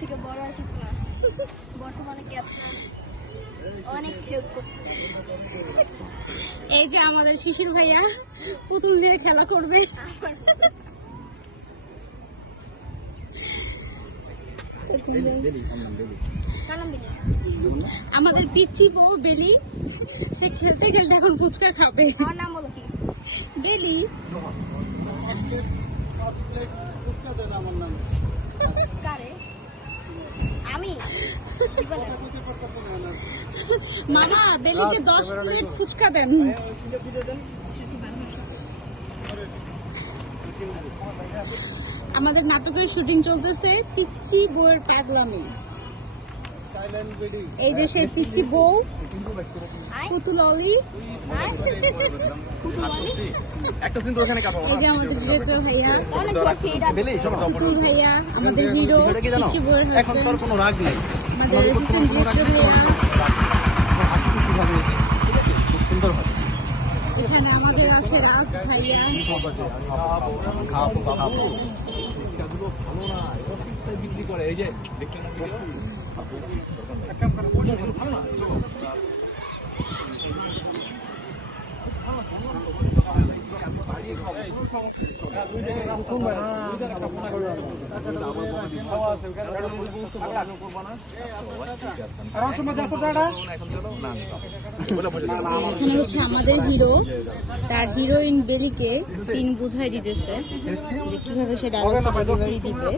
থেকে বড় আর কিছু না। বর্তমানে ক্যাপ্টেন অনেক হেল্প করছে। এই যে আমাদের শিশির ভাইয়া পুতুল দিয়ে খেলা করবে। আমাদের পিচ্ছি বউ বেলি, সে খেলতে খেলতে এখন ফুচকা খাবে। আমার নাম বলো কি? বেলি। কারে? আমি মামা বেলিতে 10 প্লেট ফুচকা দেন। আমাদের নাটকের শুটিং চলতেছে পিচ্ছি বউয়ের পাগলামি। এই যে সেই পিচ্ছি বউ পুতুল অলি। এই যে আমাদের ডিরেক্টর ভাইয়া, পুতুল ভাইয়া, আমাদের হিরো পিচ্ছি বউয়ের হাজবেন্ড, আমাদের অ্যাসিস্ট্যান্ট ডিরেক্টর ভাইয়া। এখানে আমাদের আছে রাজ ভাইয়া। এখানে হচ্ছে আমাদের হিরো তার হিরোইন বেলিকে সিন বুঝাই দিতেছে যে কিভাবে সে ডায়লগ ডেলিভারি দিবে।